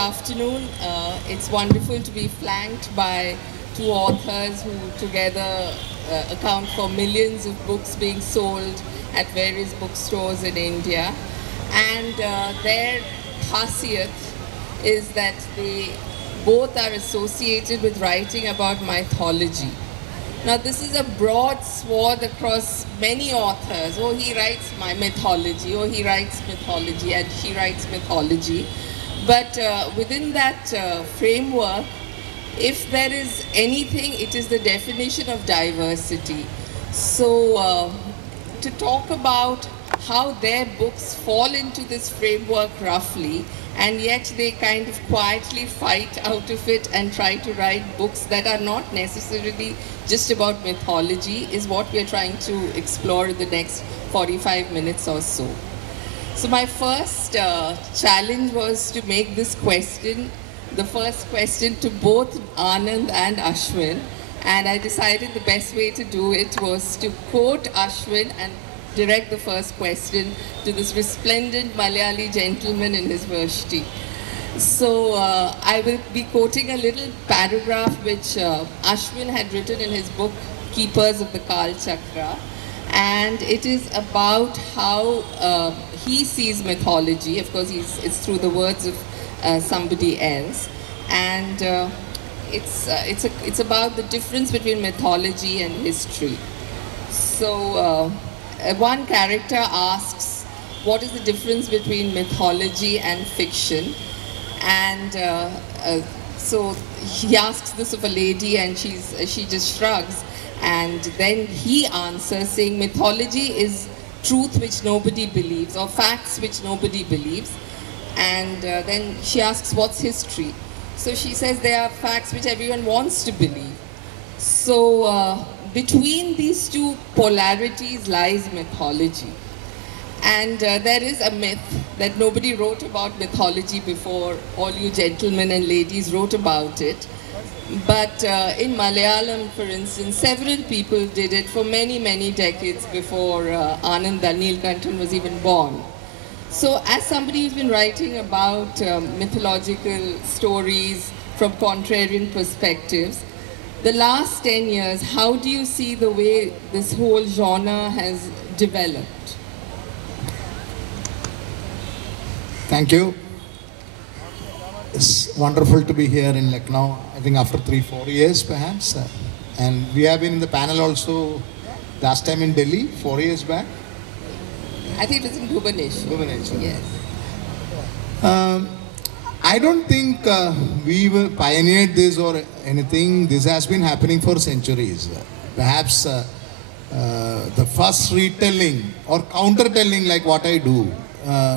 afternoon. It's wonderful to be flanked by two authors who together account for millions of books being sold at various bookstores in India. And their khasiyat is that they both are associated with writing about mythology. Now, this is a broad swath across many authors. Oh, he writes my mythology, oh, he writes mythology, and she writes mythology. But within that framework, if there is anything, it is the definition of diversity. So, to talk about how their books fall into this framework roughly, and yet they kind of quietly fight out of it and try to write books that are not necessarily just about mythology, is what we're trying to explore in the next 45 minutes or so. So my first challenge was to make this question, the first question, to both Anand and Ashwin, and I decided the best way to do it was to quote Ashwin and direct the first question to this resplendent Malayali gentleman in his varshti. So I will be quoting a little paragraph which Ashwin had written in his book Keepers of the Kal Chakra, and it is about how he sees mythology. Of course, it's through the words of somebody else, and it's about the difference between mythology and history. So one character asks, what is the difference between mythology and fiction? And so he asks this of a lady, and she just shrugs, and then he answers saying mythology is truth which nobody believes, or facts which nobody believes. And then she asks, what's history? So she says there are facts which everyone wants to believe. So between these two polarities lies mythology. And there is a myth that nobody wrote about mythology before. All you gentlemen and ladies wrote about it. But in Malayalam, for instance, several people did it for many, many decades before Anand Neelakantan was even born. So as somebody who's been writing about mythological stories from contrarian perspectives, the last 10 years, how do you see the way this whole genre has developed? Thank you. It's wonderful to be here in Lucknow, I think after 3-4 years perhaps. And we have been in the panel also last time in Delhi, 4 years back. I think it was in Bhubaneswar. Bhubaneswar. Yes. I don't think we were pioneered this or anything. This has been happening for centuries. Perhaps the first retelling or counter-telling like what I do,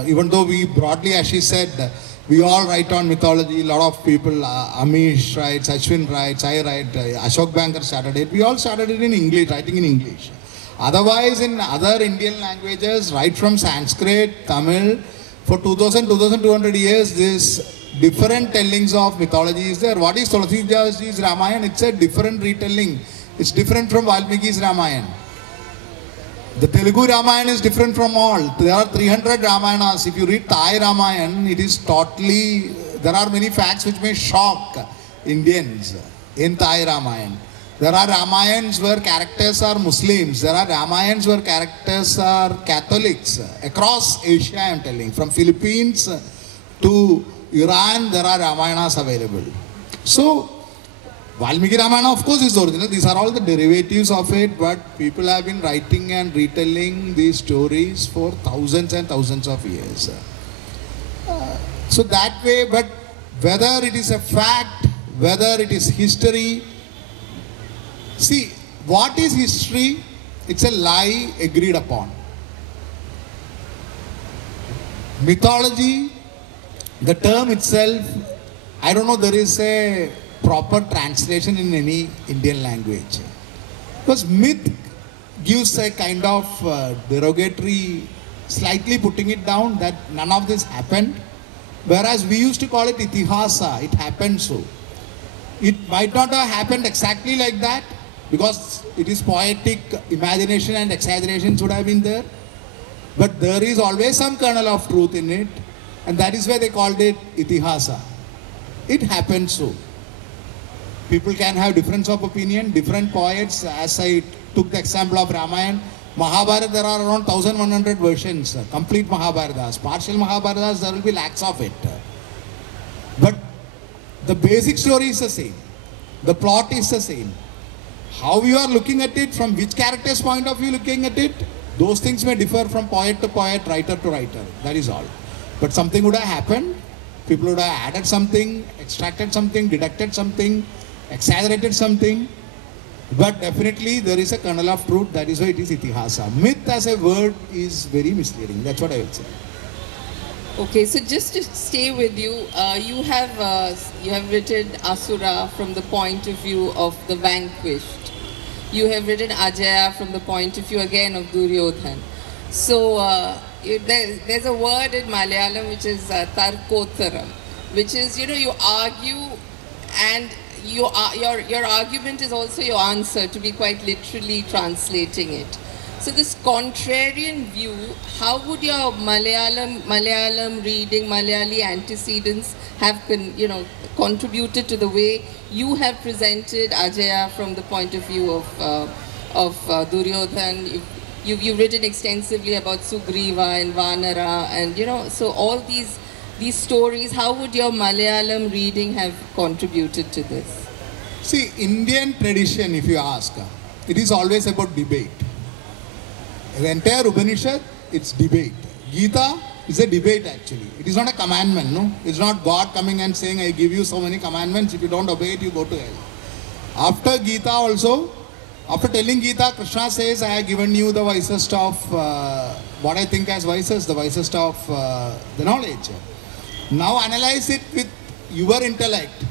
even though we broadly, as she said, we all write on mythology, a lot of people, Amish writes, Ashwin writes, I write, Ashok Banker started it. We all started it in English, writing in English. Otherwise, in other Indian languages, right from Sanskrit, Tamil, for 2200 years, this different tellings of mythology is there. What is Tulsidaji's Ramayana? It's a different retelling. It's different from Valmiki's Ramayana. The Telugu Ramayana is different from all. There are 300 Ramayanas. If you read Thai Ramayana, it is totally, there are many facts which may shock Indians in Thai Ramayana. There are Ramayans where characters are Muslims. There are Ramayans where characters are Catholics. Across Asia, I am telling. From Philippines to Iran, there are Ramayanas available. So, Valmiki Ramayana, of course, is the original. These are all the derivatives of it, but people have been writing and retelling these stories for thousands and thousands of years. So that way, but whether it is a fact, whether it is history, see, what is history? It's a lie agreed upon. Mythology, the term itself, I don't know, there is a proper translation in any Indian language. Because myth gives a kind of derogatory, slightly putting it down that none of this happened. Whereas we used to call it itihasa, it happened so. It might not have happened exactly like that, because it is poetic, imagination and exaggeration should have been there. But there is always some kernel of truth in it, and that is why they called it itihasa. It happens so. People can have difference of opinion, different poets. As I took the example of Ramayana, Mahabharata, there are around 1100 versions, complete Mahabharatas. Partial Mahabharatas, there will be lakhs of it. But the basic story is the same. The plot is the same. How you are looking at it, from which character's point of view looking at it, those things may differ from poet to poet, writer to writer. That is all. But something would have happened. People would have added something, extracted something, deducted something, exaggerated something. But definitely there is a kernel of truth. That is why it is itihasa. Myth as a word is very misleading. That's what I would say. Okay, so just to stay with you, you have written Asura from the point of view of the vanquished. You have written Ajaya from the point of view again of Duryodhan. So there's a word in Malayalam which is tarkottaram, which is, you argue, and your argument is also your answer, to be quite literally translating it. So this contrarian view, how would your Malayalam reading, Malayali antecedents have contributed to the way you have presented Ajaya from the point of view of Duryodhan? You've written extensively about Sugriva and Vanara, and so all these stories, how would your Malayalam reading have contributed to this? See, Indian tradition, if you ask, it is always about debate. The entire Upanishad, it's debate. Gita is a debate actually. It is not a commandment, no? It's not God coming and saying, I give you so many commandments, if you don't obey it, you go to hell. After Gita also, after telling Gita, Krishna says, I have given you the wisest of, what I think as wisest, the wisest of the knowledge. Now analyze it with your intellect.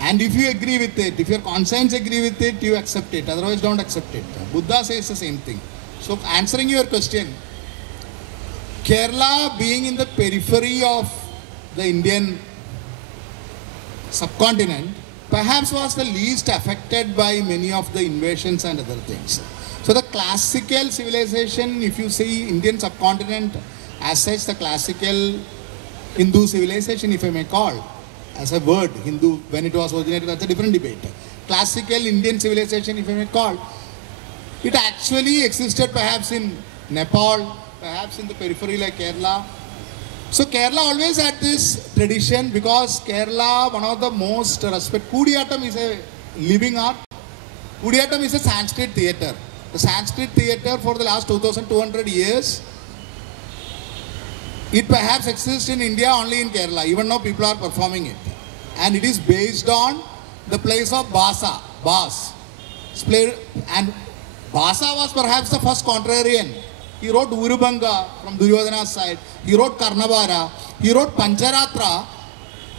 And if you agree with it, if your conscience agree with it, you accept it. Otherwise, don't accept it. Buddha says the same thing. So, answering your question, Kerala being in the periphery of the Indian subcontinent, perhaps was the least affected by many of the invasions and other things. So, the classical civilization, if you see Indian subcontinent, as such, the classical Hindu civilization, if I may call, as a word, Hindu, when it was originated, that's a different debate. Classical Indian civilization, if I may call, it actually existed perhaps in Nepal, perhaps in the periphery like Kerala. So Kerala always had this tradition, because Kerala, one of the most respected, Kudiyatam is a living art. Kudiyatam is a Sanskrit theatre. The Sanskrit theatre for the last 2200 years, it perhaps exists in India only in Kerala. Even now people are performing it. And it is based on the place of Basa, Bas. And Basa was perhaps the first contrarian. He wrote Urubanga from Duryodhana's side. He wrote Karnavara. He wrote Pancharatra,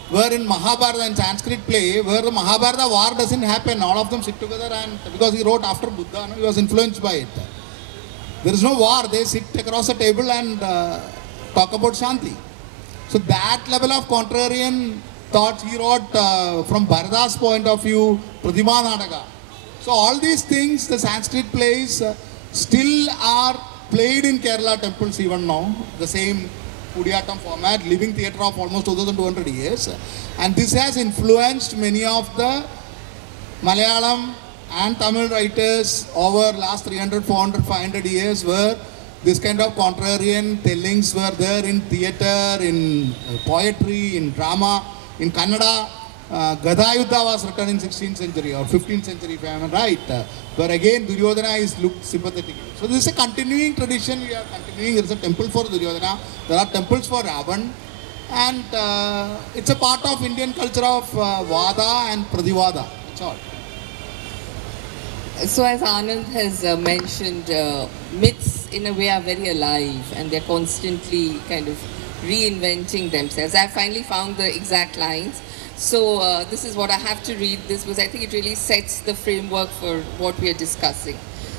where in Mahabharata and Sanskrit play, where the Mahabharata war doesn't happen. All of them sit together, and because he wrote after Buddha, he was influenced by it. There is no war. They sit across a table and talk about Shanti. So that level of contrarian thoughts he wrote from Bharata's point of view, Pratibha Nataka. So all these things, the Sanskrit plays still are played in Kerala temples even now. The same Kudiyatam format, living theatre of almost 2200 years. And this has influenced many of the Malayalam and Tamil writers over last 300, 400, 500 years, where this kind of contrarian tellings were there in theatre, in poetry, in drama, in Kannada. Gadayuddha was written in 16th century or 15th century, if I am right, where again Duryodhana is looked sympathetically. So this is a continuing tradition. We are continuing. There is a temple for Duryodhana. There are temples for Ravan, and it's a part of Indian culture of Vada and Pradivada. That's all. So as Anand has mentioned, myths in a way are very alive, and they're constantly kind of reinventing themselves. I finally found the exact lines. So this is what I have to read this, because I think it really sets the framework for what we are discussing.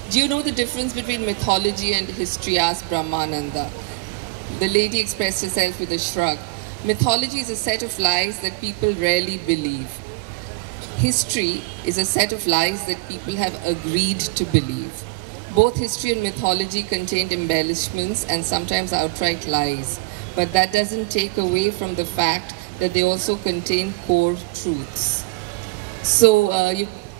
Do you know the difference between mythology and history? Asked Brahmananda. The lady expressed herself with a shrug. Mythology is a set of lies that people rarely believe. History is a set of lies that people have agreed to believe. Both history and mythology contained embellishments and sometimes outright lies. But that doesn't take away from the fact that they also contain core truths. So,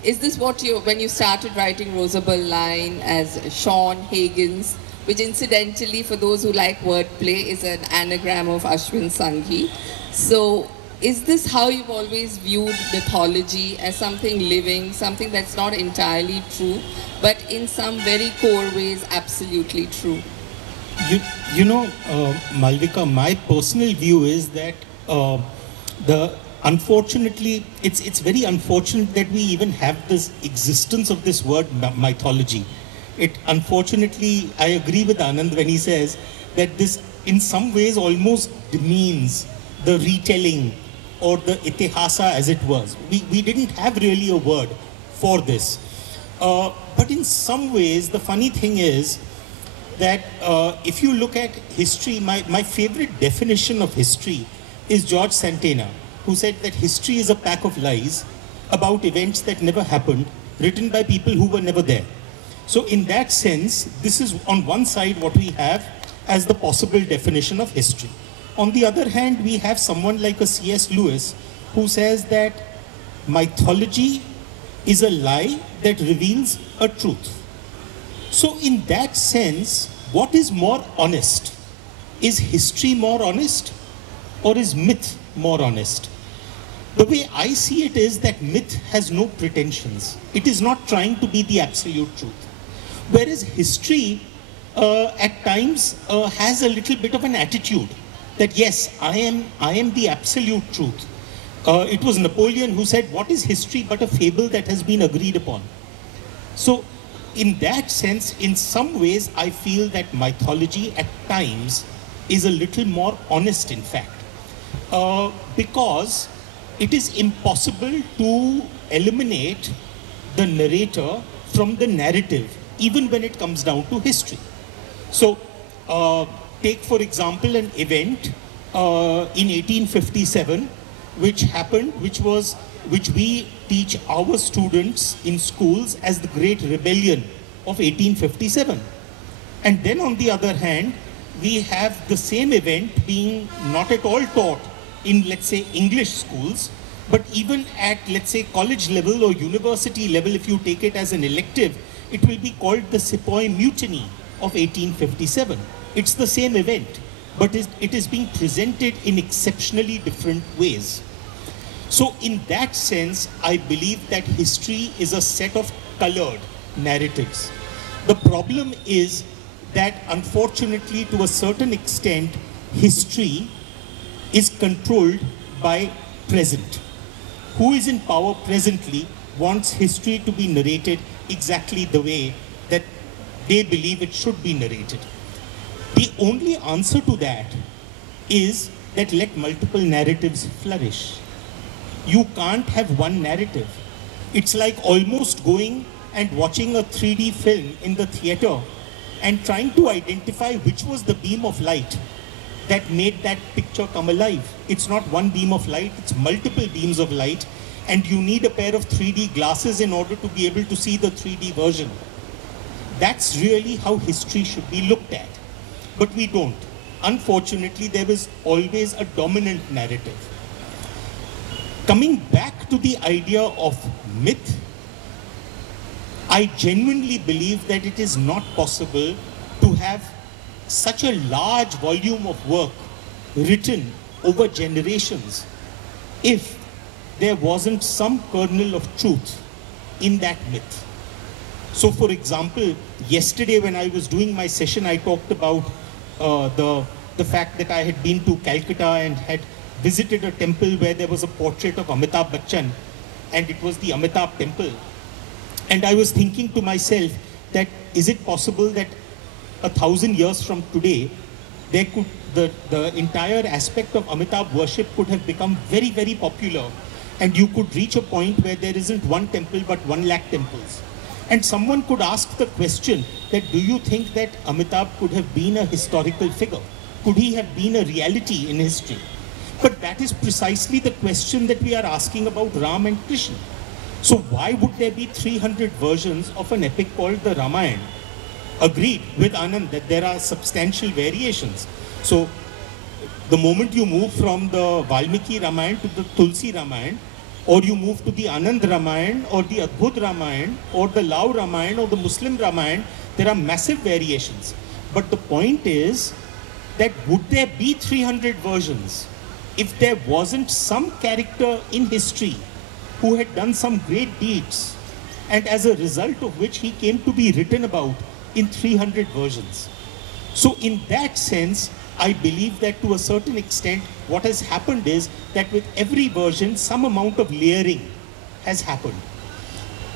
is this what when you started writing Rosabelle Line as Sean Higgins, which incidentally, for those who like wordplay, is an anagram of Ashwin Sanghi. So, is this how you've always viewed mythology, as something living, something that's not entirely true, but in some very core ways absolutely true? You know, Malavika, my personal view is that unfortunately, it's very unfortunate that we even have this existence of this word mythology. Unfortunately, I agree with Anand when he says that this in some ways almost demeans the retelling or the itihasa as it was. We didn't have really a word for this. But in some ways, the funny thing is that if you look at history, my favorite definition of history is George Santayana, who said that history is a pack of lies about events that never happened, written by people who were never there. So in that sense, this is on one side what we have as the possible definition of history. On the other hand, we have someone like a C.S. Lewis who says that mythology is a lie that reveals a truth. So in that sense, what is more honest? Is history more honest or is myth more honest? The way I see it is that myth has no pretensions. It is not trying to be the absolute truth. Whereas history at times has a little bit of an attitude that yes, I am the absolute truth. It was Napoleon who said, what is history but a fable that has been agreed upon? So in that sense, in some ways, I feel that mythology at times is a little more honest, in fact, because it is impossible to eliminate the narrator from the narrative, even when it comes down to history. So take, for example, an event in 1857, which happened, which we teach our students in schools as the Great Rebellion of 1857. And then on the other hand, we have the same event being not at all taught in, let's say, English schools, but even at, let's say, college level or university level, if you take it as an elective, it will be called the Sepoy Mutiny of 1857. It's the same event, but it is being presented in exceptionally different ways. So in that sense, I believe that history is a set of colored narratives. The problem is that unfortunately, to a certain extent, history is controlled by present. Who is in power presently wants history to be narrated exactly the way that they believe it should be narrated. The only answer to that is that let multiple narratives flourish. You can't have one narrative. It's like almost going and watching a 3D film in the theater and trying to identify which was the beam of light that made that picture come alive. It's not one beam of light, it's multiple beams of light, and you need a pair of 3D glasses in order to be able to see the 3D version. That's really how history should be looked at. But we don't. Unfortunately, there is always a dominant narrative. Coming back to the idea of myth, I genuinely believe that it is not possible to have such a large volume of work written over generations if there wasn't some kernel of truth in that myth. So for example, yesterday when I was doing my session, I talked about the fact that I had been to Calcutta and had visited a temple where there was a portrait of Amitabh Bachchan, and it was the Amitabh temple. And I was thinking to myself that is it possible that 1,000 years from today, there could the entire aspect of Amitabh worship could have become very, very popular, and you could reach a point where there isn't one temple but 1 lakh temples. And someone could ask the question that do you think that Amitabh could have been a historical figure? Could he have been a reality in history? But that is precisely the question that we are asking about Ram and Krishna. So why would there be 300 versions of an epic called the Ramayana? Agreed with Anand that there are substantial variations. So The moment you move from the Valmiki Ramayana to the Tulsi Ramayana, or you move to the Anand Ramayana, or the Adbhut Ramayana, or the Lao Ramayana, or the Muslim Ramayana, there are massive variations. But the point is that would there be 300 versions if there wasn't some character in history who had done some great deeds, and as a result of which he came to be written about in 300 versions? So in that sense, I believe that to a certain extent, what has happened is that with every version, some amount of layering has happened.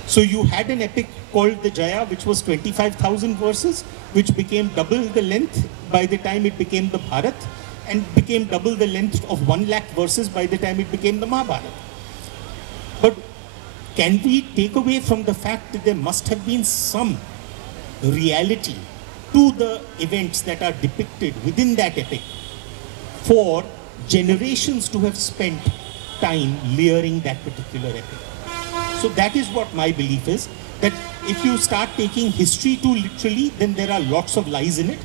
So you had an epic called the Jaya, which was 25,000 verses, which became double the length by the time it became the Bharat, and became double the length of 1 lakh verses by the time it became the Mahabharata. But can we take away from the fact that there must have been some reality to the events that are depicted within that epic for generations to have spent time layering that particular epic? So that is what my belief is, that if you start taking history too literally, then there are lots of lies in it.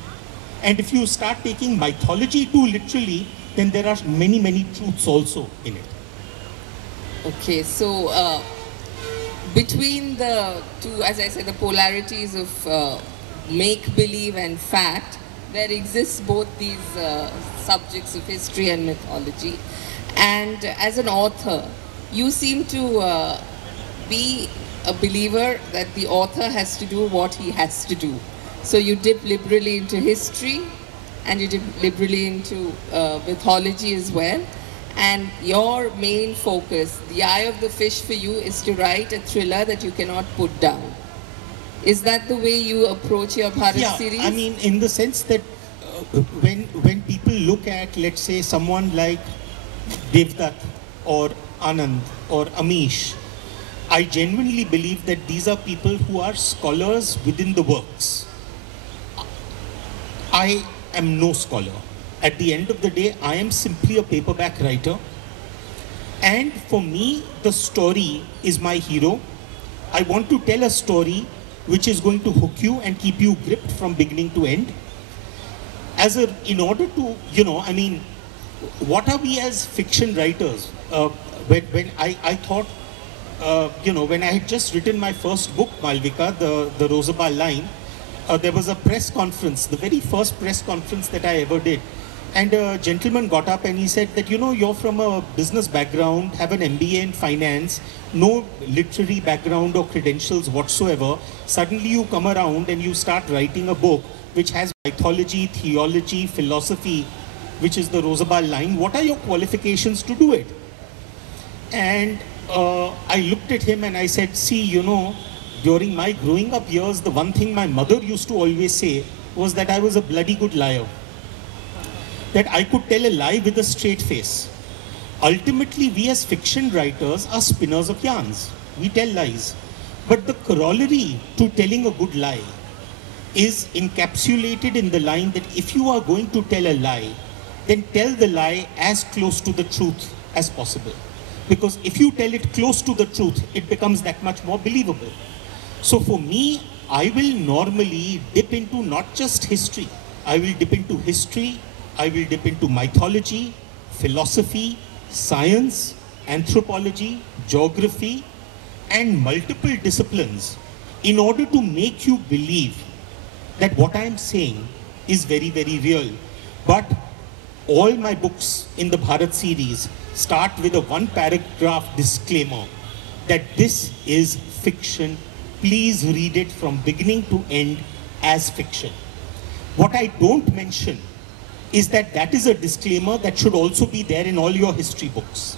And if you start taking mythology too literally, then there are many, many truths also in it. Okay, so between the two, as I said, the polarities of make-believe and fact, there exists both these subjects of history and mythology. And as an author, you seem to be a believer that the author has to do what he has to do. So you dip liberally into history, and you dip liberally into mythology as well. And your main focus, the eye of the fish for you, is to write a thriller that you cannot put down. Is that the way you approach your Bharat series? I mean, in the sense that when people look at, let's say, someone like Devdutt or Anand or Amish, I genuinely believe that these are people who are scholars within the works. I am no scholar. At the end of the day, I am simply a paperback writer. And for me, the story is my hero. I want to tell a story which is going to hook you and keep you gripped from beginning to end. In order to, I mean, what are we as fiction writers? When I thought, when I had just written my first book, Malavika, the Rosabal line, there was a press conference, the very first press conference that I ever did. And a gentleman got up and he said that, you're from a business background, have an MBA in finance, no literary background or credentials whatsoever. Suddenly you come around and you start writing a book which has mythology, theology, philosophy, which is the Rosabal line. What are your qualifications to do it? And I looked at him and I said, see, during my growing up years, the one thing my mother used to always say was that I was a bloody good liar. That I could tell a lie with a straight face. Ultimately, we as fiction writers are spinners of yarns. We tell lies. But the corollary to telling a good lie is encapsulated in the line that if you are going to tell a lie, then tell the lie as close to the truth as possible. Because if you tell it close to the truth, it becomes that much more believable. So for me, I will normally dip into not just history. I will dip into history, I will dip into mythology, philosophy, science, anthropology, geography, and multiple disciplines in order to make you believe that what I am saying is very, very real. But all my books in the Bharat series start with a 1-paragraph disclaimer that this is fiction. Please read it from beginning to end as fiction. What I don't mention is that that is a disclaimer that should also be there in all your history books.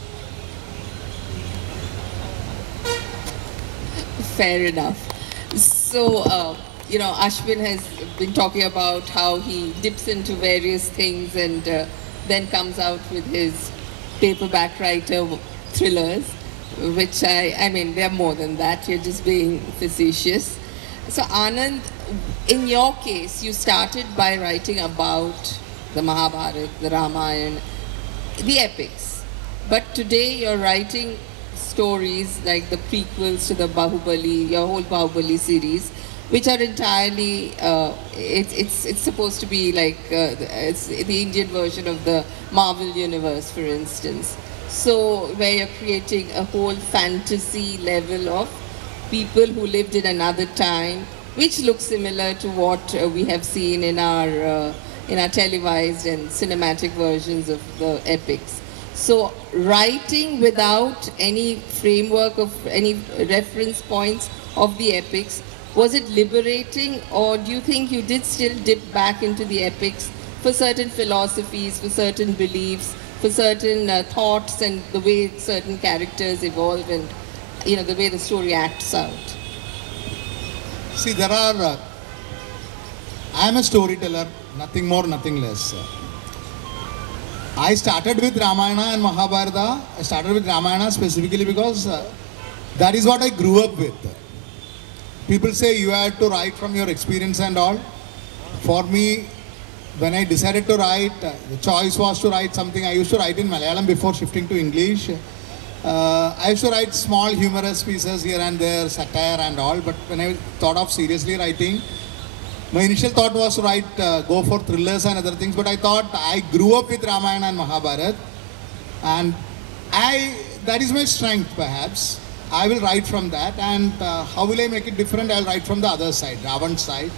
Fair enough. So, Ashwin has been talking about how he dips into various things and then comes out with his paperback writer thrillers, which I mean, they're more than that. You're just being facetious. So, Anand, in your case, you started by writing about the Mahabharata, the Ramayana, the epics. But today you're writing stories like the prequels to the Bahubali, your whole Bahubali series, which are entirely, it's supposed to be like, it's the Indian version of the Marvel universe, for instance. So where you're creating a whole fantasy level of people who lived in another time, which looks similar to what we have seen in our televised and cinematic versions of the epics. So writing without any framework of any reference points of the epics, was it liberating, or do you think you did still dip back into the epics for certain philosophies, for certain beliefs, for certain thoughts and the way certain characters evolve and the way the story acts out? See, there are, I am a storyteller, nothing more, nothing less. I started with Ramayana and Mahabharata. I started with Ramayana specifically because that is what I grew up with. People say you have to write from your experience and all. For me, when I decided to write, the choice was to write something. I used to write in Malayalam before shifting to English. I used to write small humorous pieces here and there, satire and all. But when I thought of seriously writing, my initial thought was to write, go for thrillers and other things. But I thought I grew up with Ramayana and Mahabharata, and that is my strength perhaps. I will write from that, and how will I make it different? I'll write from the other side, Ravan's side.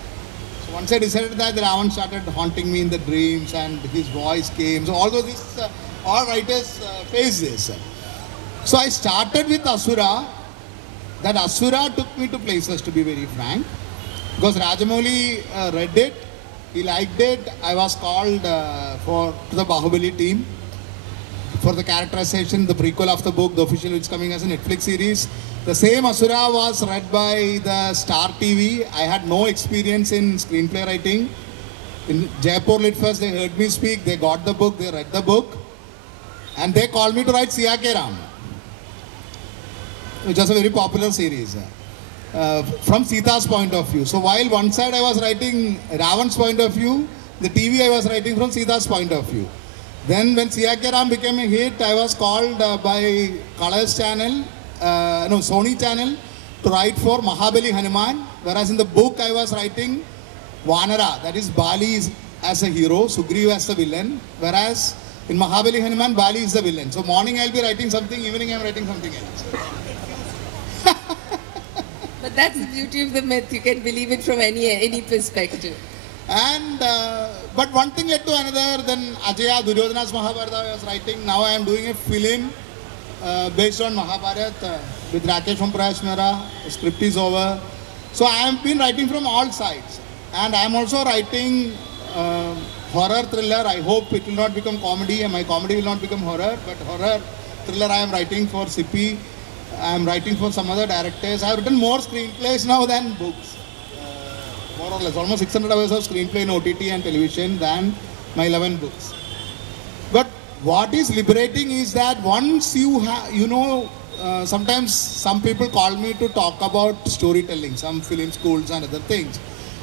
So once I decided that, Ravan started haunting me in the dreams, and his voice came. So all writers face this. So I started with Asura. That Asura took me to places, to be very frank, because Rajamouli read it, he liked it. I was called to the Bahubali team for the characterization, the prequel of the book, the official, which is coming as a Netflix series. The same Asura was read by the Star TV. I had no experience in screenplay writing. In Jaipur Lit Fest, they heard me speak, they got the book, they read the book, and they called me to write Siya Ke Ram, which was a very popular series. From Sita's point of view. So while one side I was writing Ravan's point of view, the TV I was writing from Sita's point of view. Then when Siya Ke Ram became a hit, I was called by Colors channel, Sony channel, to write for Mahabali Hanuman, whereas in the book I was writing Vanara, that is Bali as a hero, Sugriva as the villain, whereas in Mahabali Hanuman, Bali is the villain. So morning I'll be writing something, evening I'm writing something else. But that's the beauty of the myth. You can believe it from any perspective. And but one thing led to another. Then Ajaya Duryodhana's Mahabharata I was writing. Now I am doing a film based on Mahabharata with Rakesh from Prayash Mehra. The script is over. So I have been writing from all sides. And I am also writing horror thriller. I hope it will not become comedy, and my comedy will not become horror. But horror thriller I am writing for Sippy. I am writing for some other directors. I have written more screenplays now than books. More or less, almost 600 hours of screenplay in OTT and television than my 11 books. But what is liberating is that once you sometimes some people call me to talk about storytelling, some film schools and other things.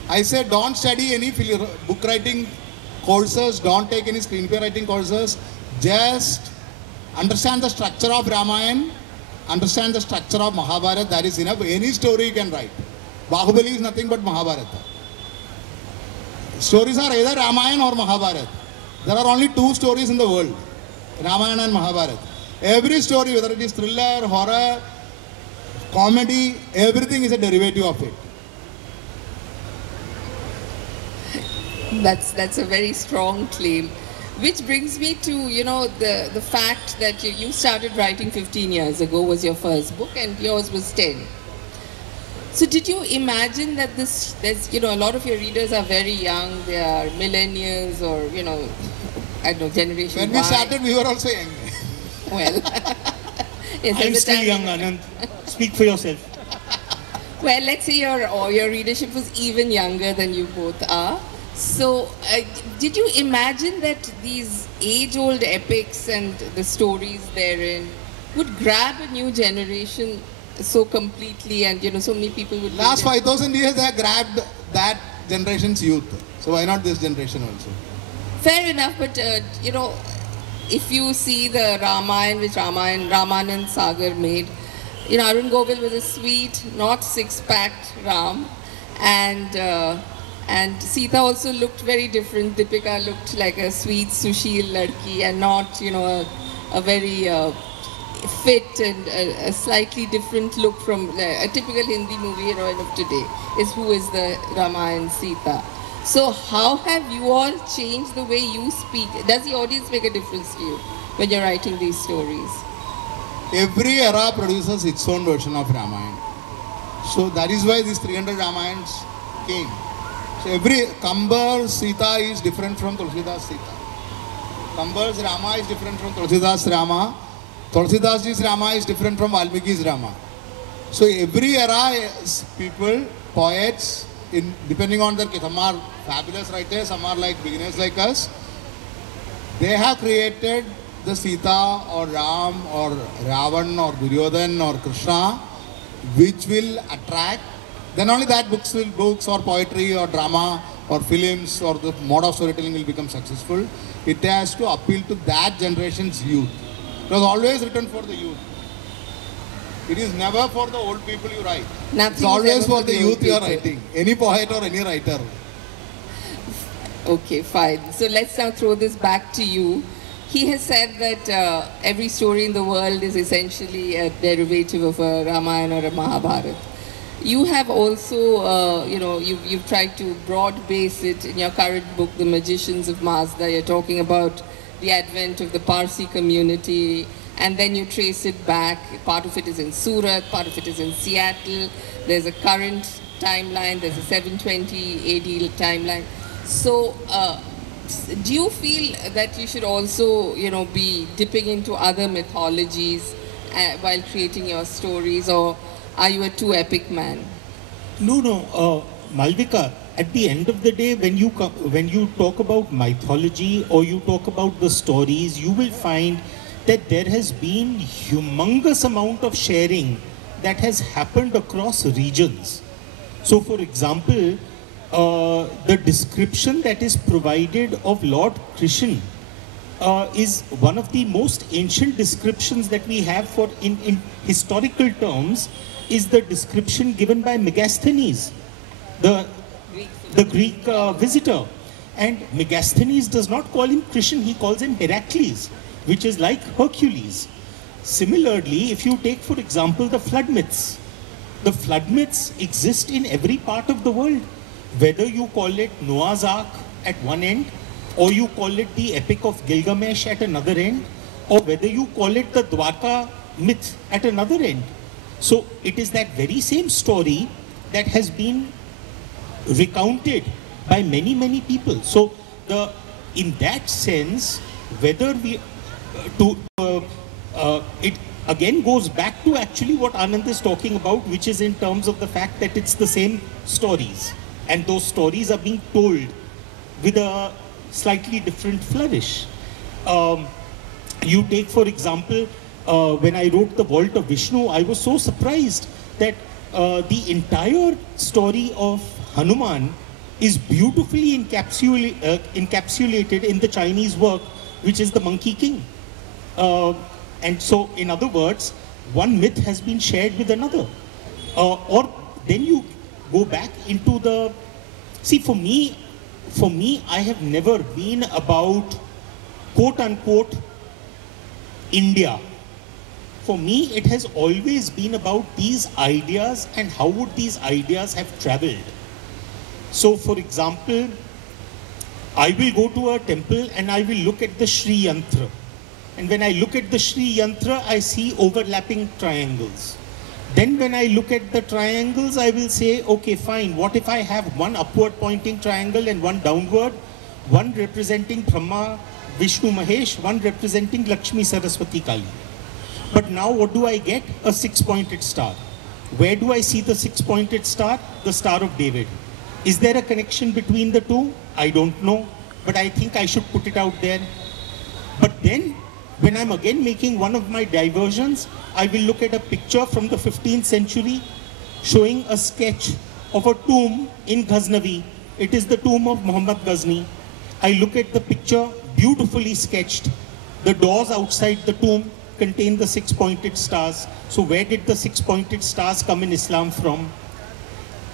I say don't study any book writing courses, don't take any screenplay writing courses, just understand the structure of Ramayana, understand the structure of Mahabharata, that is enough. Any story you can write. Bahubali is nothing but Mahabharata. Stories are either Ramayana or Mahabharata. There are only two stories in the world, Ramayana and Mahabharata. Every story, whether it is thriller, horror, comedy, everything is a derivative of it. That's a very strong claim. Which brings me to, the fact that you started writing 15 years ago was your first book and yours was 10. So did you imagine that there's, a lot of your readers are very young, they are millennials or, I don't know, generation When Y. we started, we were also young. Well, yes, I'm still young, Anand. Speak for yourself. Well, let's say your readership was even younger than you both are. So, did you imagine that these age-old epics and the stories therein would grab a new generation so completely, and so many people would... Last 5,000 years they have grabbed that generation's youth. So why not this generation also? Fair enough, but if you see the Ramayana which Ramanand Sagar made, Arun Govil was a sweet, not six-packed Ram. And Sita also looked very different. Deepika looked like a sweet Sushil ladki and not, you know, a very fit and a slightly different look from a typical Hindi movie heroine of today is who is the Rama and Sita. So how have you all changed the way you speak? Does the audience make a difference to you when you're writing these stories? Every era produces its own version of Ramayana. So that is why these 300 Ramayans came. So every Kambar's Sita is different from Tulsidas Sita. Kambar's Rama is different from Tulsidas Rama. Tulsidas' Rama is different from Valmiki's Rama. So every era, people, poets, depending on their some are fabulous writers, some are like beginners like us. They have created the Sita or Ram or Ravan or Duryodhan or Krishna, which will attract. Then only that books or poetry or drama or films or the mode of storytelling will become successful. It has to appeal to that generation's youth. It was always written for the youth. It is never for the old people you write. It's always for the youth you are writing. Any poet or any writer. Okay, fine. So let's now throw this back to you. He has said that every story in the world is essentially a derivative of a Ramayana or a Mahabharata. You have also, you've tried to broad base it in your current book, The Magicians of Mazda. You're talking about the advent of the Parsi community, and then you trace it back. Part of it is in Surat, part of it is in Seattle. There's a current timeline, there's a 720 AD timeline. So, do you feel that you should also, be dipping into other mythologies while creating your stories, or are you a too epic man? No, Malavika, at the end of the day, when you talk about mythology or you talk about the stories, you will find that there has been humongous amount of sharing that has happened across regions. So, for example, the description that is provided of Lord Krishna is one of the most ancient descriptions that we have for in historical terms, is the description given by Megasthenes, the Greek visitor. And Megasthenes does not call him Krishna, he calls him Heracles, which is like Hercules. Similarly, if you take, for example, the flood myths exist in every part of the world. Whether you call it Noah's Ark at one end, or you call it the Epic of Gilgamesh at another end, or whether you call it the Dwarka myth at another end. So it is that very same story that has been recounted by many, many people. So in that sense, whether we it again goes back to actually what Anand is talking about, which is in terms of the fact that it's the same stories, and those stories are being told with a slightly different flourish. You take, for example, when I wrote The Vault of Vishnu, I was so surprised that the entire story of Hanuman is beautifully encapsulated in the Chinese work, which is the Monkey King. And so, in other words, one myth has been shared with another. Or then you go back into the... See, for me, I have never been about, quote-unquote, India. For me, it has always been about these ideas and how would these ideas have traveled. So, for example, I will go to a temple and I will look at the Sri Yantra. And when I look at the Sri Yantra, I see overlapping triangles. Then when I look at the triangles, I will say, okay, fine, what if I have one upward pointing triangle and one downward, one representing Brahma, Vishnu, Mahesh, one representing Lakshmi, Saraswati, Kali. But now what do I get? A six-pointed star. Where do I see the six-pointed star? The Star of David. Is there a connection between the two? I don't know, but I think I should put it out there. But then, when I'm again making one of my diversions, I will look at a picture from the 15th century showing a sketch of a tomb in Ghaznavi. It is the tomb of Muhammad Ghazni. I look at the picture, beautifully sketched. The doors outside the tomb contain the six-pointed stars. So where did the six-pointed stars come in Islam from?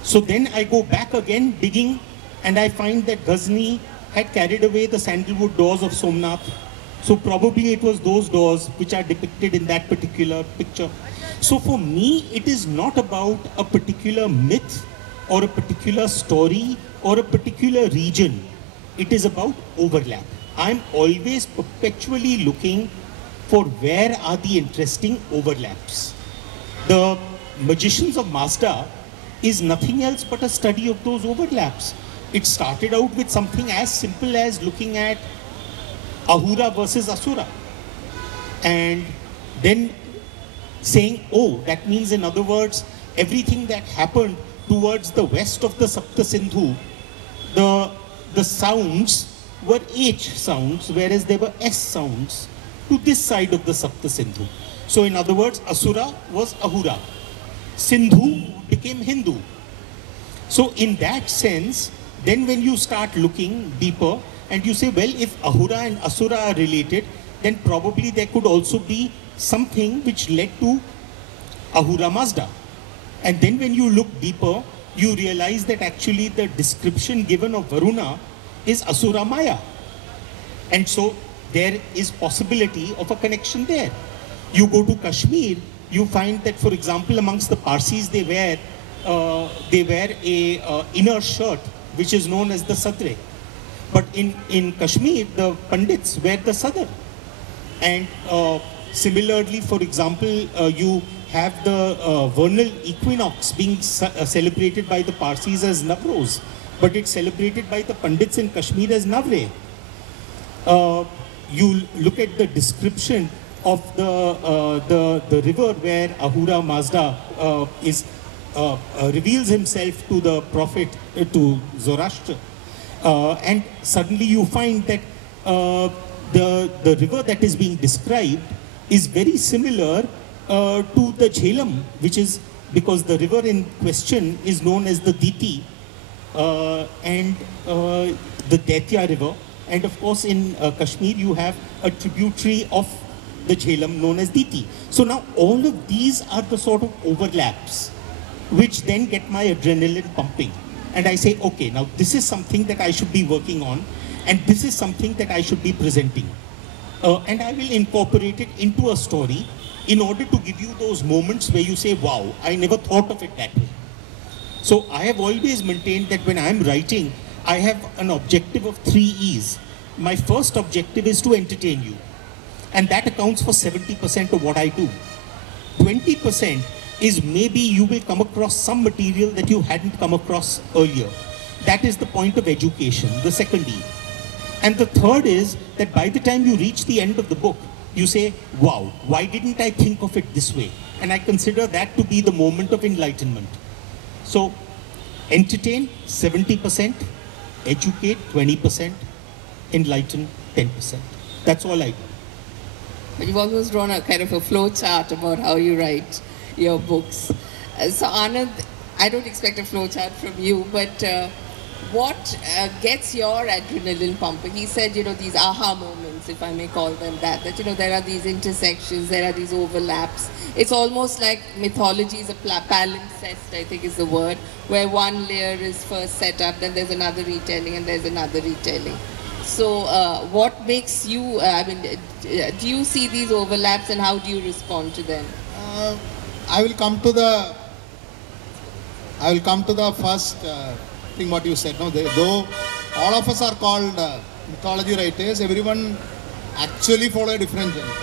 So then I go back again digging, and I find that Ghazni had carried away the sandalwood doors of Somnath. So probably it was those doors which are depicted in that particular picture. So for me, it is not about a particular myth or a particular story or a particular region. It is about overlap. I'm always perpetually looking for where are the interesting overlaps. The Magicians of Mazda is nothing else but a study of those overlaps. It started out with something as simple as looking at Ahura versus Asura, and then saying, oh, that means, in other words, everything that happened towards the west of the Sapta Sindhu, the sounds were H sounds, whereas there were S sounds to this side of the Sapta Sindhu. So in other words, Asura was Ahura. Sindhu became Hindu. So in that sense, then when you start looking deeper and you say, well, if Ahura and Asura are related, then probably there could also be something which led to Ahura Mazda. And then when you look deeper, you realize that actually the description given of Varuna is Asura Maya. And so there is possibility of a connection there. You go to Kashmir, you find that, for example, amongst the Parsis, they wear a inner shirt which is known as the sadre. But in Kashmir, the Pandits wear the sadar. And similarly, for example, you have the vernal equinox being celebrated by the Parsis as Navroz, but it's celebrated by the Pandits in Kashmir as Navre. You look at the description of the river where Ahura Mazda reveals himself to the prophet, to Zoroaster. And suddenly you find that the river that is being described is very similar to the Jhelum, which is because the river in question is known as the Diti and the Daitya river. And of course in Kashmir you have a tributary of the Jhelum known as Diti. So now all of these are the sort of overlaps which then get my adrenaline pumping. And I say, okay, now this is something that I should be working on, and this is something that I should be presenting. And I will incorporate it into a story in order to give you those moments where you say, wow, I never thought of it that way. So I have always maintained that when I'm writing, I have an objective of 3 E's. My first objective is to entertain you. And that accounts for 70% of what I do. 20% is maybe you will come across some material that you hadn't come across earlier. That is the point of education, the second E. And the third is that by the time you reach the end of the book, you say, wow, why didn't I think of it this way? And I consider that to be the moment of enlightenment. So, entertain 70%, educate 20%, enlighten 10%. That's all I do. But you've almost drawn a kind of a flow chart about how you write your books. So Anand, I don't expect a flow chart from you, but what gets your adrenaline pumping? He said, you know, these aha moments, if I may call them that, you know, there are these intersections, there are these overlaps. It's almost like mythology is a palimpsest, I think is the word, where one layer is first set up, then there's another retelling, and there's another retelling. So what makes you, I mean, do you see these overlaps and how do you respond to them? I will come to the first thing what you said. No, though all of us are called mythology writers, everyone actually follow a different genre.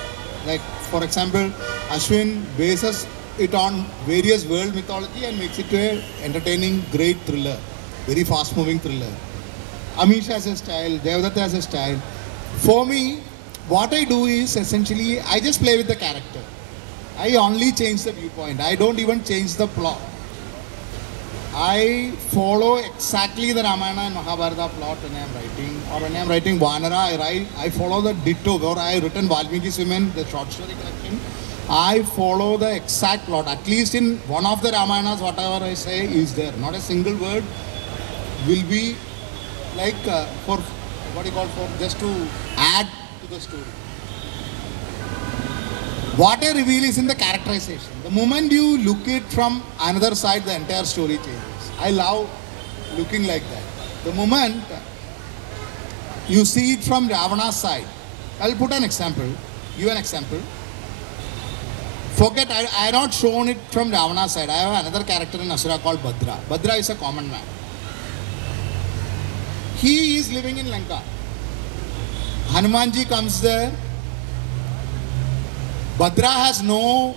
Like for example, Ashwin bases it on various world mythology and makes it to an entertaining, great thriller, very fast-moving thriller. Amish has a style, Devadatta has a style. For me, what I do is essentially I just play with the character. I only change the viewpoint. I don't even change the plot. I follow exactly the Ramayana and Mahabharata plot when I am writing. Or when I am writing Vanara, I follow the ditto. Or I have written Valmiki's Women, the short story collection. I follow the exact plot. At least in one of the Ramayanas, whatever I say is there. Not a single word will be like for what you call for just to add to the story. What I reveal is in the characterization. The The moment you look it from another side, the entire story changes. I love looking like that. The moment you see it from Ravana's side, I'll put an example, give an example. Forget, I have not shown it from Ravana's side. I have another character in Asura called Bhadra. Bhadra is a common man. He is living in Lanka. Hanumanji comes there. Bhadra has no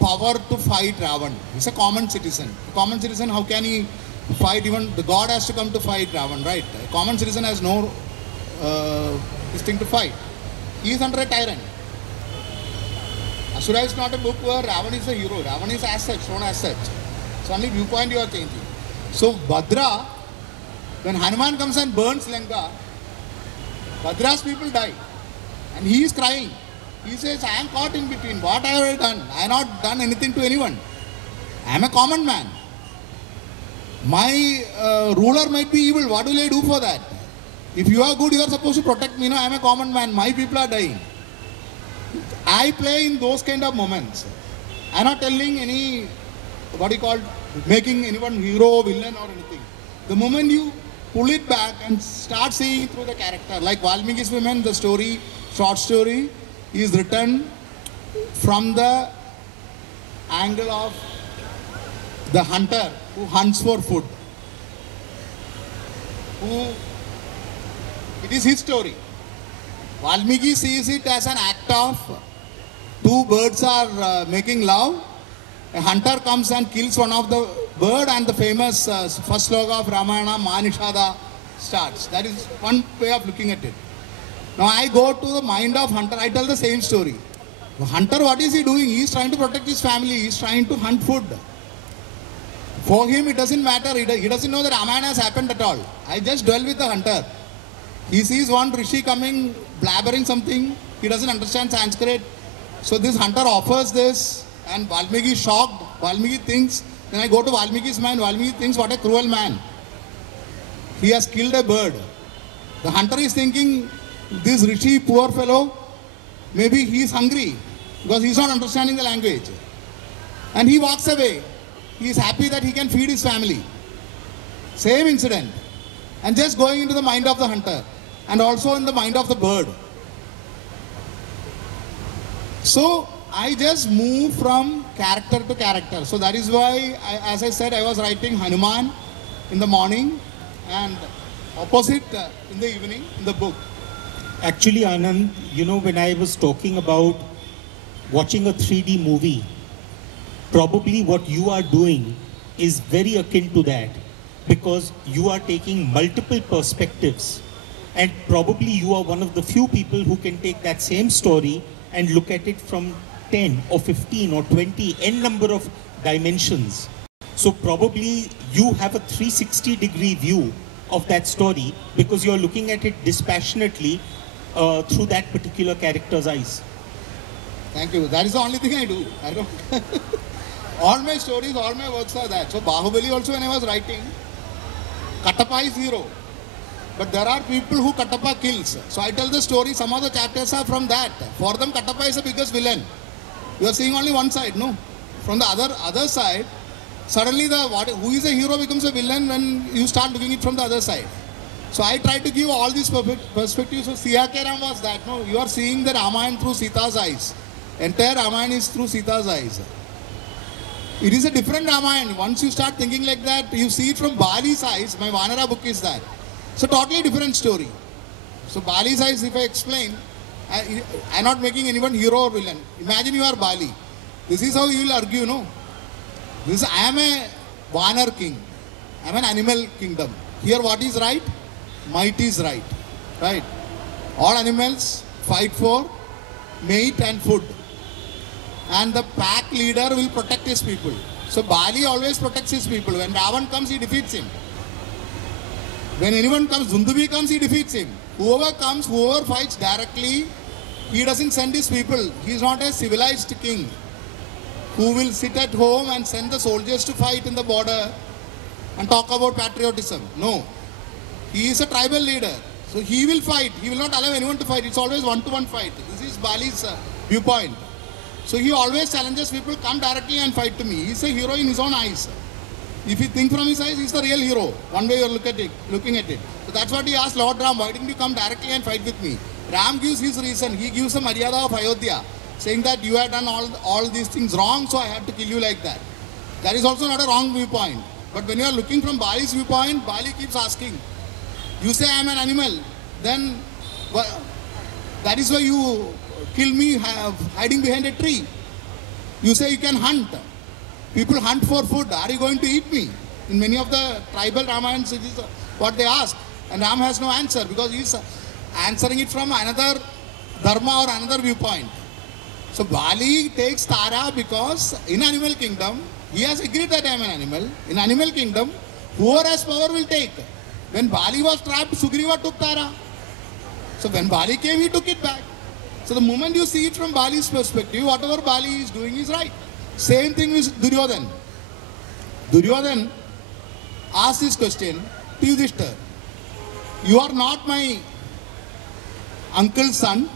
power to fight Ravan. He's a common citizen. A common citizen, how can he fight? Even the god has to come to fight Ravan, right? A common citizen has no this thing to fight. He is under a tyrant. Asura is not a book where Ravan is a hero. Ravan is as such, shown as such. It's only viewpoint you are changing. So Bhadra, when Hanuman comes and burns Lanka, Bhadra's people die. And he is crying. He says, I am caught in between. What have I done? I have not done anything to anyone. I am a common man. My ruler might be evil. What will I do for that? If you are good, you are supposed to protect me. No, I am a common man. My people are dying. I play in those kind of moments. I am not telling any, what you call, making anyone hero, villain or anything. The moment you pull it back and start seeing through the character, like Valmiki's Women, the story, short story, is written from the angle of the hunter who hunts for food. It is his story. Valmiki sees it as an act of two birds are making love. A hunter comes and kills one of the bird and the famous first sloka of Ramayana, Manishada, starts. That is one way of looking at it. Now I go to the mind of hunter, I tell the same story. The hunter, what is he doing? He is trying to protect his family, he is trying to hunt food. For him it doesn't matter, he doesn't know that Ramayana has happened at all. I just dwell with the hunter. He sees one rishi coming, blabbering something, he doesn't understand Sanskrit. So this hunter offers this and Valmiki is shocked. Valmiki thinks, then I go to Valmiki's mind, Valmiki thinks what a cruel man. He has killed a bird. The hunter is thinking, this rishi, poor fellow, maybe he is hungry because he is not understanding the language. And he walks away. He is happy that he can feed his family. Same incident. And just going into the mind of the hunter and also in the mind of the bird. So I just move from character to character. So that is why, as I said, I was writing Hanuman in the morning and opposite in the evening in the book. Actually, Anand, you know, when I was talking about watching a 3D movie, probably what you are doing is very akin to that, because you are taking multiple perspectives, and probably you are one of the few people who can take that same story and look at it from 10 or 15 or 20, n number of dimensions. So probably you have a 360-degree view of that story because you are looking at it dispassionately through that particular character's eyes. Thank you. That is the only thing I do. I don't all my stories, all my works are that. So Bahubali also, when I was writing, Katappa is hero. But there are people who Katappa kills. So I tell the story, some of the chapters are from that. For them, Katappa is the biggest villain. You are seeing only one side, no? From the other side, suddenly who is a hero becomes a villain when you start looking it from the other side. So I try to give all these perspectives. So Siyakeram was that, no? You are seeing the Ramayana through Sita's eyes. Entire Ramayana is through Sita's eyes. It is a different Ramayana. Once you start thinking like that, you see it from Bali's eyes. My Vanara book is that. It's a totally different story. So Bali's eyes, if I explain, I am not making anyone hero or villain. Imagine you are Bali. This is how you will argue, no? I am a Vanar king. I am an animal kingdom. Here what is right? Might is right. Right? All animals fight for mate and food. And the pack leader will protect his people. So Bali always protects his people. When Ravan comes, he defeats him. When anyone comes, Dundubi comes, he defeats him. Whoever comes, whoever fights directly, he doesn't send his people. He is not a civilized king who will sit at home and send the soldiers to fight in the border and talk about patriotism. No. He is a tribal leader. So he will fight. He will not allow anyone to fight. It's always one-to-one fight. This is Bali's viewpoint. So he always challenges people, come directly and fight to me. He's a hero in his own eyes. If you think from his eyes, he's the real hero. One way you're looking at it. So that's what he asked Lord Ram, why didn't you come directly and fight with me? Ram gives his reason. He gives a Maryada of Ayodhya, saying that you had done all these things wrong, so I had to kill you like that. That is also not a wrong viewpoint. But when you are looking from Bali's viewpoint, Bali keeps asking, you say I am an animal, then that is why you kill me hiding behind a tree. You say you can hunt. People hunt for food. Are you going to eat me? In many of the tribal Ramayans, it is what they ask. And Ram has no answer because he is answering it from another dharma or another viewpoint. So Bali takes Tara because in animal kingdom, he has agreed that I am an animal. In animal kingdom, whoever has power will take. When Bali was trapped, Sugriva took Tara. So when Bali came, he took it back. So the moment you see it from Bali's perspective, whatever Bali is doing is right. Same thing with Duryodhan. Duryodhan asked this question to Yudhishthir. You are not my uncle's son.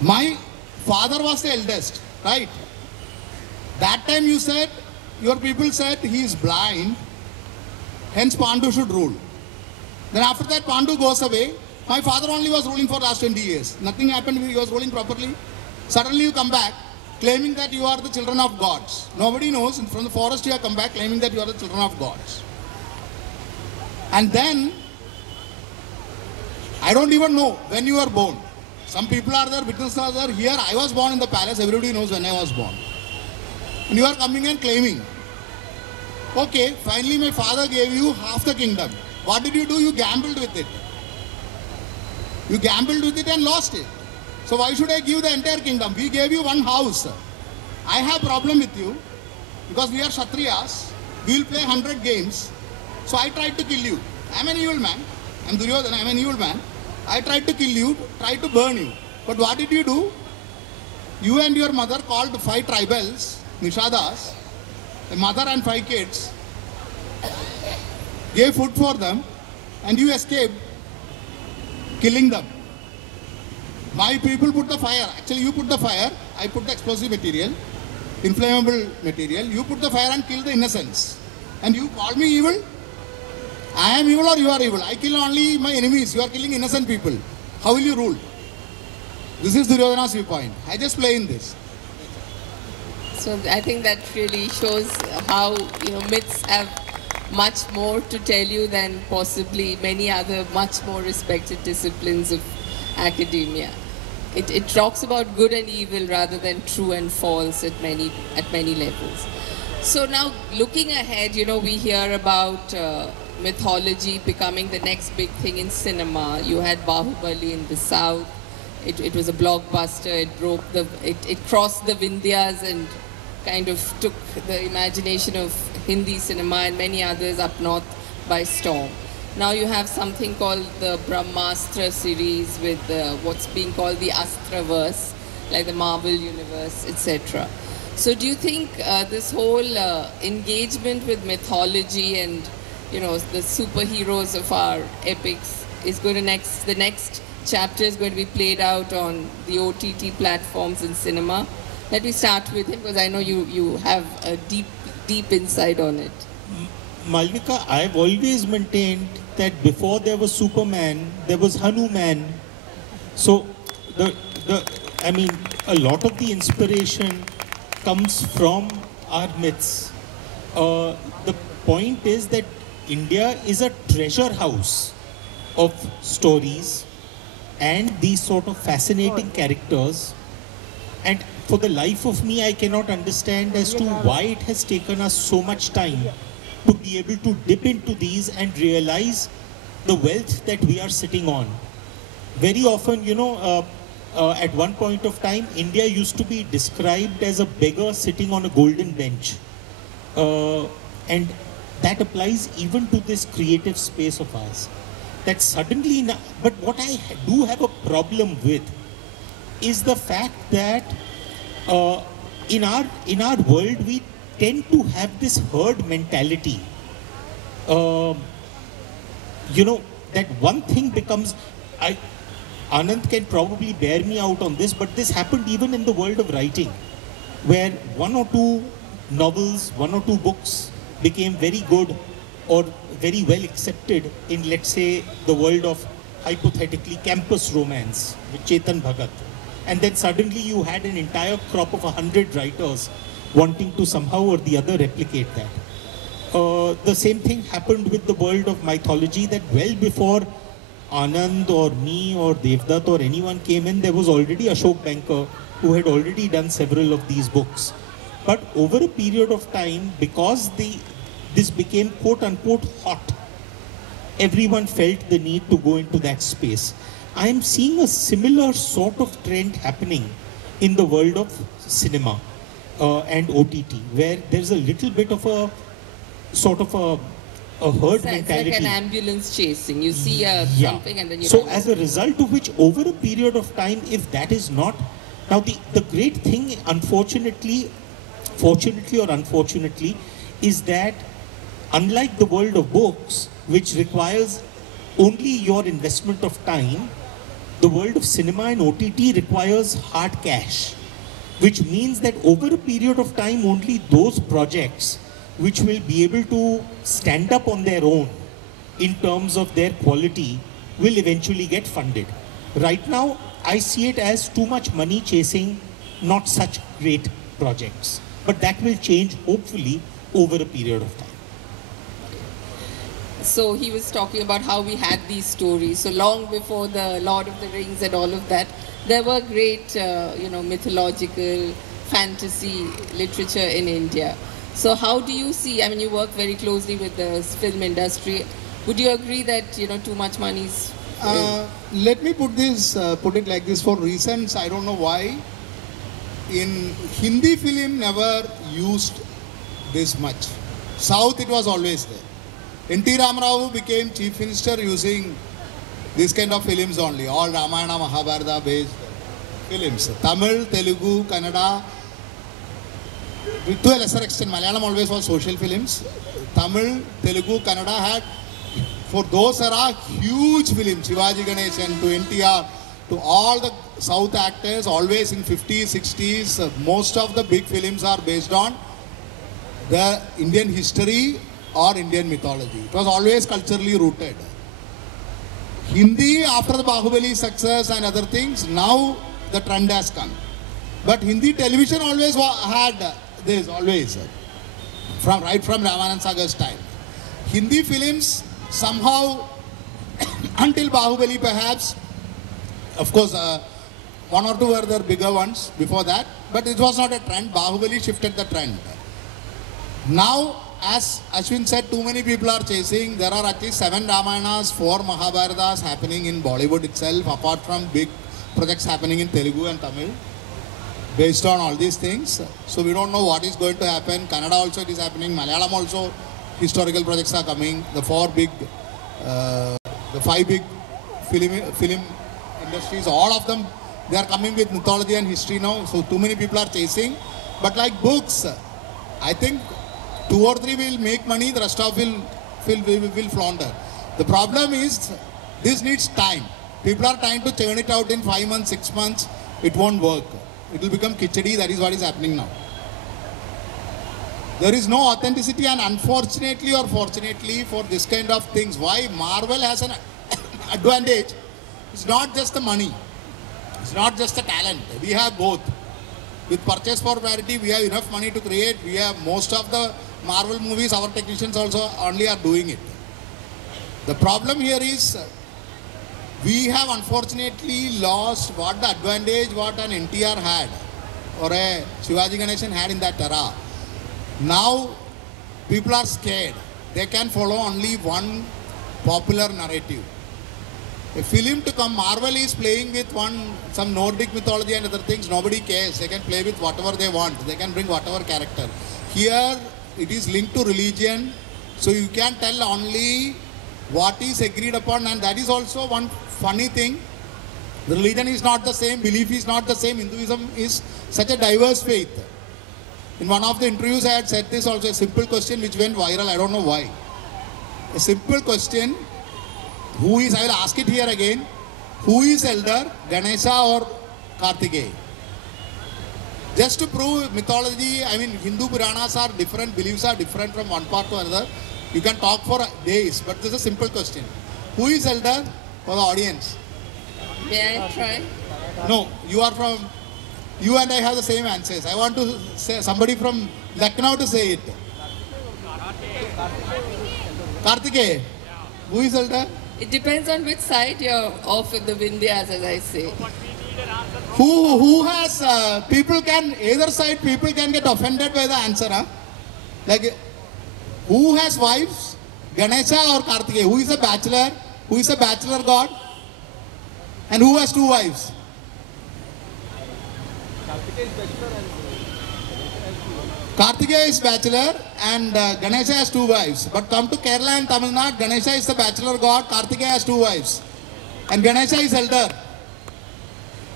My father was the eldest, right? That time you said, your people said he is blind, hence Pandu should rule. Then after that Pandu goes away. My father only was ruling for the last 20 years. Nothing happened, he was ruling properly. Suddenly you come back claiming that you are the children of gods. Nobody knows, from the forest you have come back claiming that you are the children of gods. And then, I don't even know when you were born. Some people are there, witnesses are there. Here I was born in the palace, everybody knows when I was born. And you are coming and claiming. Okay, finally my father gave you half the kingdom. What did you do? You gambled with it. You gambled with it and lost it. So why should I give the entire kingdom? We gave you one house. I have problem with you because we are Kshatriyas. We will play 100 games. So I tried to kill you. I am an evil man. I am Duryodhana, I am an evil man. I tried to kill you, tried to burn you. But what did you do? You and your mother called 5 tribals, Nishadas, a mother and 5 kids, gave food for them, and you escaped, killing them. My people put the fire. Actually, you put the fire. I put the explosive material, inflammable material. You put the fire and kill the innocents. And you call me evil? I am evil or you are evil? I kill only my enemies. You are killing innocent people. How will you rule? This is Duryodhana's viewpoint. I just play in this. So I think that really shows how, myths have much more to tell you than possibly many other much more respected disciplines of academia. It talks about good and evil rather than true and false at many levels. So now looking ahead, we hear about mythology becoming the next big thing in cinema. You had Bahubali in the south. It was a blockbuster. It crossed the Vindhyas and kind of took the imagination of Hindi cinema and many others up north by storm. Now you have something called the Brahmastra series with what's being called the Astraverse, like the Marvel universe, etc. So do you think this whole engagement with mythology and the superheroes of our epics is going to the next chapter is going to be played out on the OTT platforms in cinema? Let me start with him because I know you have a deep insight on it. Malavika, I've always maintained that before there was Superman, there was Hanuman. So a lot of the inspiration comes from our myths. The point is that India is a treasure house of stories and these sort of fascinating characters. And for the life of me, I cannot understand as to why it has taken us so much time to be able to dip into these and realize the wealth that we are sitting on. Very often, at one point of time, India used to be described as a beggar sitting on a golden bench. And that applies even to this creative space of ours. That suddenly, but what I do have a problem with is the fact that in our world, we tend to have this herd mentality. That one thing becomes, Anand can probably bear me out on this, but this happened even in the world of writing, where one or two novels, one or two books became very good or very well accepted in, let's say, the world of hypothetically campus romance with Chetan Bhagat. And then suddenly you had an entire crop of 100 writers wanting to somehow or the other replicate that. The same thing happened with the world of mythology, that well before Anand or me or Devdutt or anyone came in, there was already Ashok Banker who had already done several of these books. But over a period of time, because this became quote unquote hot, everyone felt the need to go into that space. I am seeing a similar sort of trend happening in the world of cinema and OTT, where there's a little bit of a sort of a herd mentality. It's like an ambulance chasing. You see something and then you... So as a result of which, over a period of time, if that is not... Now the great thing, unfortunately, fortunately or unfortunately, is that unlike the world of books, which requires only your investment of time, the world of cinema and OTT requires hard cash, which means that over a period of time, only those projects which will be able to stand up on their own in terms of their quality will eventually get funded. Right now, I see it as too much money chasing not such great projects. But that will change, hopefully, over a period of time. So he was talking about how we had these stories. So long before the Lord of the Rings and all of that, there were great, mythological fantasy literature in India. So how do you see, I mean, you work very closely with the film industry. Would you agree that, too much money is... Let me put it like this, for reasons I don't know why. In Hindi film never used this much. South it was always there. N.T. Ramarao became chief minister using this kind of films only, all Ramayana, Mahabharata based films. Tamil, Telugu, Kannada, to a lesser extent Malayalam always was social films. Tamil, Telugu, Kannada had, for those era, huge films. Shivaji Ganesan to NTR, to all the South actors, always in 50s, 60s, most of the big films are based on the Indian history or Indian mythology. It was always culturally rooted. Hindi, after the Bahubali success and other things, now the trend has come. But Hindi television always had this, always, right from Ramanand Sagar's time. Hindi films somehow, until Bahubali perhaps, of course, one or two were the bigger ones before that, but it was not a trend. Bahubali shifted the trend. Now, as Ashwin said, too many people are chasing. There are at least 7 Ramayanas, 4 Mahabharatas happening in Bollywood itself, apart from big projects happening in Telugu and Tamil, based on all these things. So we don't know what is going to happen. Kannada also it is happening. Malayalam also, historical projects are coming. The 5 big film industries, all of them, they are coming with mythology and history now. So too many people are chasing. But like books, I think 2 or 3 will make money, the rest of will flounder. The problem is, this needs time. People are trying to churn it out in 5 months, 6 months. It won't work. It will become khichdi. That is what is happening now. There is no authenticity, and unfortunately or fortunately for this kind of things, why Marvel has an advantage. It's not just the money. It's not just the talent. We have both. With purchase for parity, we have enough money to create. We have most of the Marvel movies, our technicians also only are doing it. The problem here is, we have unfortunately lost what the advantage what an NTR had or a Shivaji Ganesan had in that era. Now people are scared. They can follow only one popular narrative. A film to come, Marvel is playing with some Nordic mythology and other things, nobody cares. They can play with whatever they want. They can bring whatever character. Here, it is linked to religion, so you can tell only what is agreed upon, and that is also one funny thing. Religion is not the same, belief is not the same. Hinduism is such a diverse faith. In one of the interviews I had said this also, a simple question which went viral, I don't know why. A simple question, I will ask it here again. Who is elder, Ganesha or Kartikeya? Just to prove mythology, I mean Hindu Puranas are different, beliefs are different from one part to another. You can talk for days, but this is a simple question. Who is elder for the audience? May I try? No, you are from, you and I have the same answers. I want to say somebody from Lucknow to say it. Kartikeya. Who is elder? It depends on which side you're of in the Vindhyas, as I say. Who has, people can, either side people can get offended by the answer. Huh? Like, who has wives? Ganesha or Kartikeya? Who is a bachelor? Who is a bachelor god? And who has two wives? Kartikeya is bachelor and Ganesha has two wives. But come to Kerala and Tamil Nadu, Ganesha is the bachelor god, Kartikeya has two wives. And Ganesha is elder.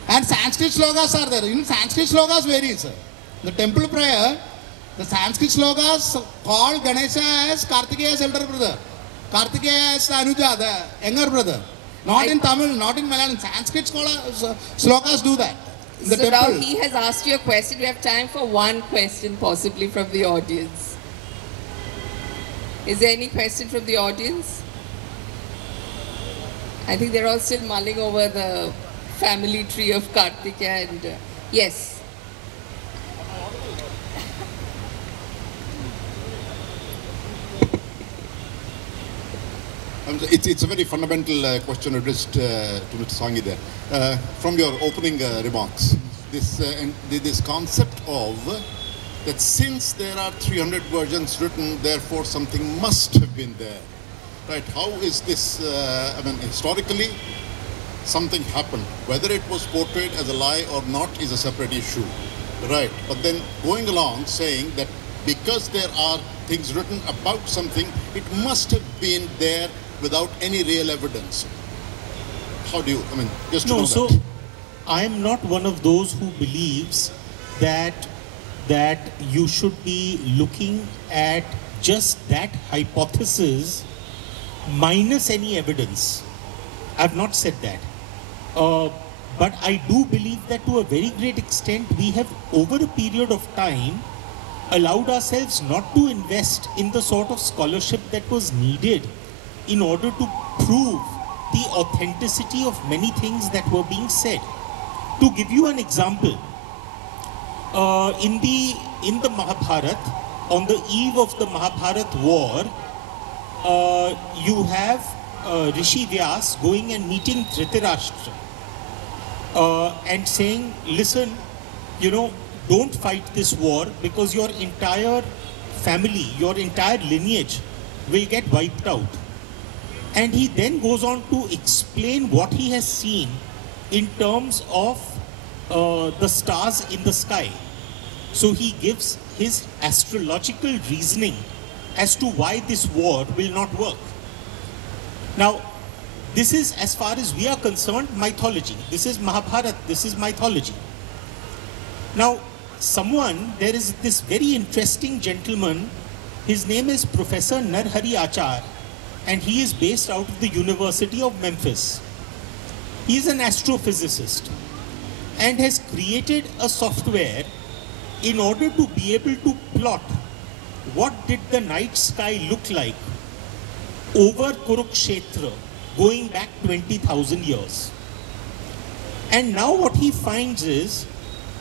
And Sanskrit slokas are there. In Sanskrit slokas varies. The temple prayer, the Sanskrit slokas call Ganesha as Kartikeya's elder brother. Kartikeya as Anuja, the younger brother. Not in Tamil, not in Malayalam. Sanskrit slokas do that. In the So temple. now he has asked you a question. We have time for one question possibly from the audience. Is there any question from the audience? I think they're all still mulling over the family tree of Kartikeya and yes. It's a very fundamental question addressed to Mr. Sanghi there. From your opening remarks, this concept of that since there are 300 versions written, therefore something must have been there. Right? How is this, I mean, historically, something happened. Whether it was portrayed as a lie or not is a separate issue. Right? But then going along saying that because there are things written about something, it must have been there without any real evidence. How do you, I mean, just to know so that. I am not one of those who believes that you should be looking at just that hypothesis minus any evidence. I've not said that. But I do believe that to a very great extent we have over a period of time allowed ourselves not to invest in the sort of scholarship that was needed in order to prove the authenticity of many things that were being said. To give you an example, in the Mahabharata, on the eve of the Mahabharata war, you have Rishi Vyas going and meeting Dhritarashtra and saying, listen, you know, don't fight this war because your entire family, your entire lineage will get wiped out. And he then goes on to explain what he has seen in terms of the stars in the sky. So he gives his astrological reasoning as to why this war will not work. Now, this is, as far as we are concerned, mythology. This is Mahabharata, this is mythology. Now, there is this very interesting gentleman, his name is Professor Narhari Achar, and he is based out of the University of Memphis. He is an astrophysicist and has created a software in order to be able to plot what did the night sky look like over Kurukshetra going back 20,000 years. And now what he finds is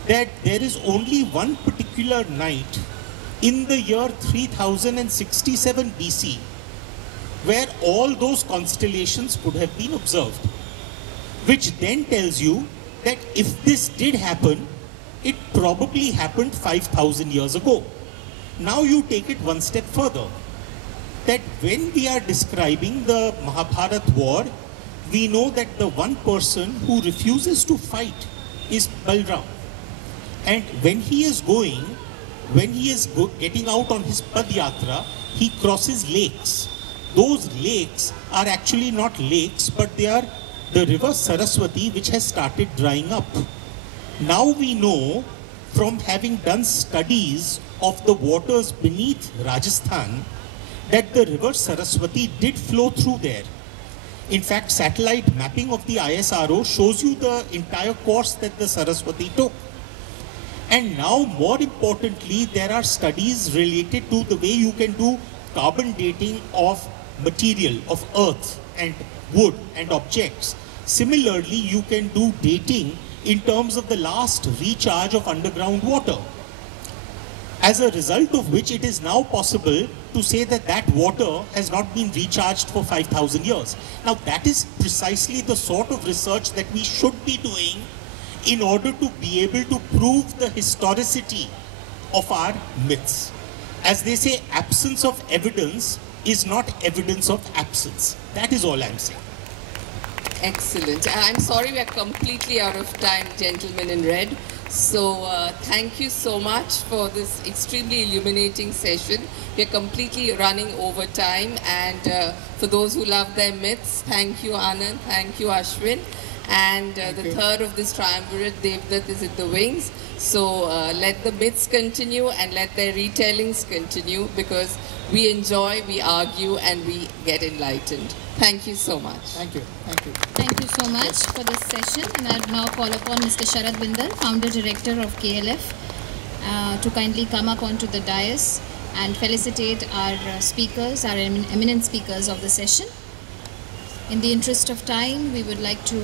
that there is only one particular night in the year 3067 BC where all those constellations could have been observed, which then tells you that if this did happen, it probably happened 5,000 years ago. Now you take it one step further, that when we are describing the Mahabharata war, we know that the one person who refuses to fight is Balram. And when he is getting out on his Padyatra, he crosses lakes. Those lakes are actually not lakes, but they are the river Saraswati, which has started drying up. Now we know, from having done studies of the waters beneath Rajasthan, that the river Saraswati did flow through there. In fact, satellite mapping of the ISRO shows you the entire course that the Saraswati took. And now, more importantly, there are studies related to the way you can do carbon dating of material, of earth and wood and objects. Similarly, you can do dating in terms of the last recharge of underground water. As a result of which, it is now possible to say that that water has not been recharged for 5,000 years. Now, that is precisely the sort of research that we should be doing in order to be able to prove the historicity of our myths. As they say, absence of evidence is not evidence of absence. That is all I'm saying. Excellent. I'm sorry we are completely out of time, gentlemen in red. So thank you so much for this extremely illuminating session. We're completely running over time. And for those who love their myths, thank you, Anand. Thank you, Ashwin. And the third of this triumvirate, Devdutt, is in the wings. So let the myths continue and let their retellings continue, because we enjoy, we argue, and we get enlightened. Thank you so much. Thank you. Thank you. Thank you so much for this session. And I'd now call upon Mr. Sharad Bindal, Founder Director of KLF, to kindly come up onto the dais and felicitate our speakers, our eminent speakers of the session. In the interest of time, we would like to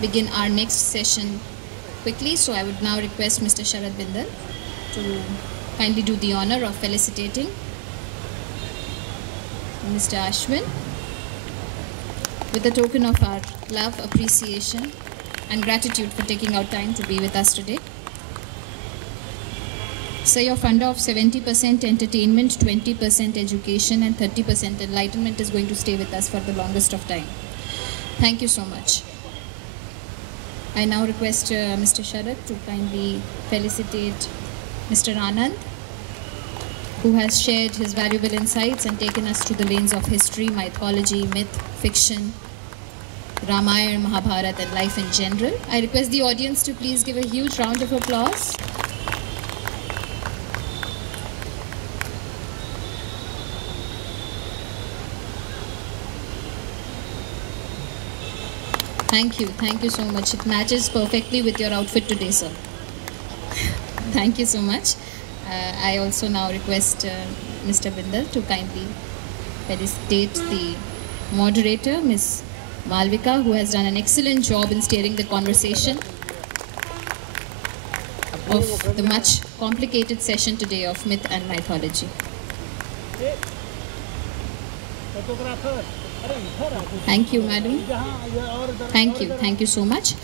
begin our next session quickly. So I would now request Mr. Sharad Bindal to kindly do the honor of felicitating Mr. Ashwin with a token of our love, appreciation and gratitude for taking out time to be with us today. Sir, your fund of 70% entertainment, 20% education and 30% enlightenment is going to stay with us for the longest of time. Thank you so much. I now request Mr. Sharad to kindly felicitate Mr. Anand, who has shared his valuable insights and taken us to the lanes of history, mythology, myth, fiction, Ramayana, Mahabharata and life in general. I request the audience to please give a huge round of applause. Thank you so much. It matches perfectly with your outfit today, sir. Thank you so much. I also now request Mr. Bindal to kindly felicitate the moderator, Ms. Malavika, who has done an excellent job in steering the conversation of the much complicated session today of myth and mythology. Thank you, madam. Thank you so much.